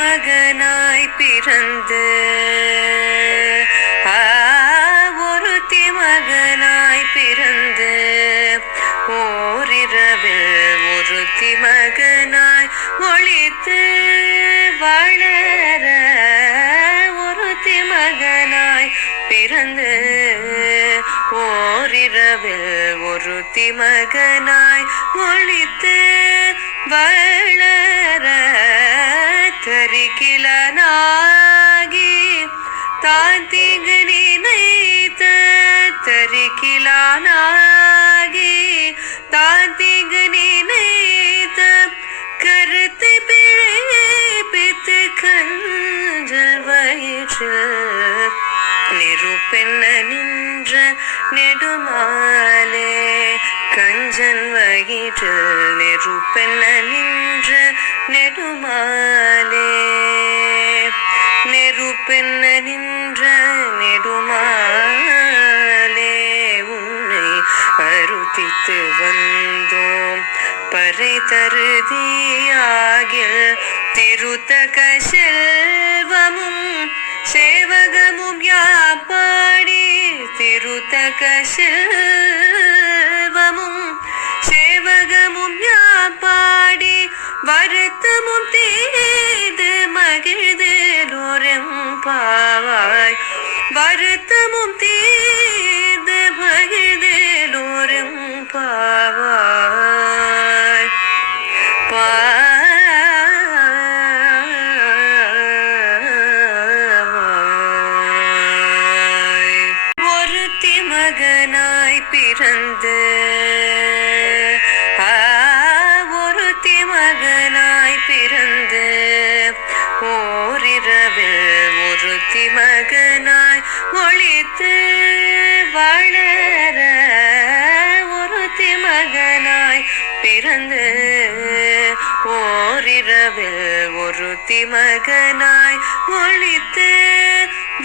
மகனாய் பிறந்து ஒருத்தி மகனாய் பிறந்து ஓரிரவில் ஒருத்தி மகனாய் ஒளித்து வளர ஒருத்தி மகனாய் பிறந்து ஓரிரவில் ஒருத்தி மகனாய் ஒளித்து வளர தரிக்கிலனாகி தான் தீங்கு நினைத்த தரிக்கிலனாகி தான் தீங்கு நினைத்த கருத்தை பிழைப்பித்து கஞ்சல் வயிற்றில் நிருப்பெண்ண நின்ற நெடுமாலே கஞ்சன் வயிற்றில் நெருப்பெண்ண நின்ற நெடுமாலே நெருப்பெண்ண நின்ற நெடுமாலே உன்னை அருத்தித்து வந்தோம் பறை தருதியாகில் திருத்தக செல்வமும் சேவகமும் யாப்பாடி திருத்தக செல்வமும் சேவகமும் யாப்பாடி வருத்தமும் தீது மகிழ்ந்தோரெம் பாவாய் வருத்தமும் தீது மகிழ்ந்தோரெம் பாவாய் ஒருத்தி மகனாய் பிறந்து ஒருத்தி மகனாய் பிறந்து ஓரிரவில் ஒருத்தி மகனாய் ஒளித்து வளர ஒருத்தி மகனாய் பிறந்து ஓரிரவில் ஒருத்தி மகனாய் ஒளித்து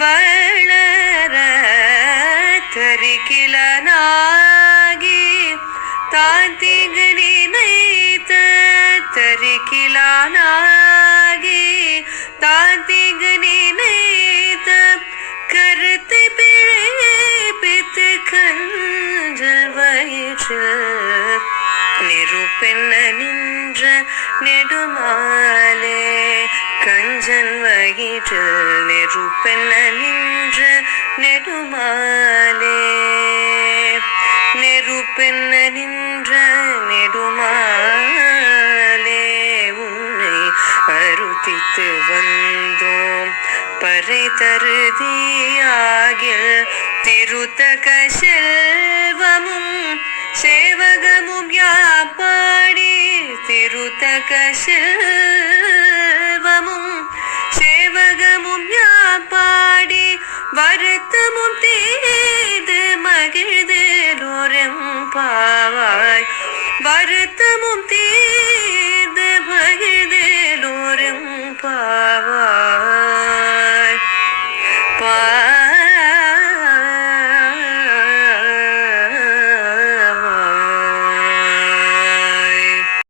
வளர தரிக்கிலனாகி தான் தீங்கு நினைத்த தரிக்கிலனாகி தான் தீங்கு நினைத்த கருத்தை பிழைப்பித்து கஞ்சல் வயிற்றில் நிருப்பெண்ண நின்ற நெடுமாலே கஞ்சன் வயிற்றில் நெருப்பெண்ண நின்ற நெடுமாலே நெருப்பெண்ண நின்ற நெடுமாலே உன்னை அருத்தித்து வந்தோம் பறை தருதியாகில் திருத்தக செல்வமும் சேவகமும் யாப்பாடி திருத்தக செல்வமும் சேவகமும் யாப்பாடி வருத்தமும் தீது மகிழ்ந்தோரெம் பாவாய் வருத்தமும் தீ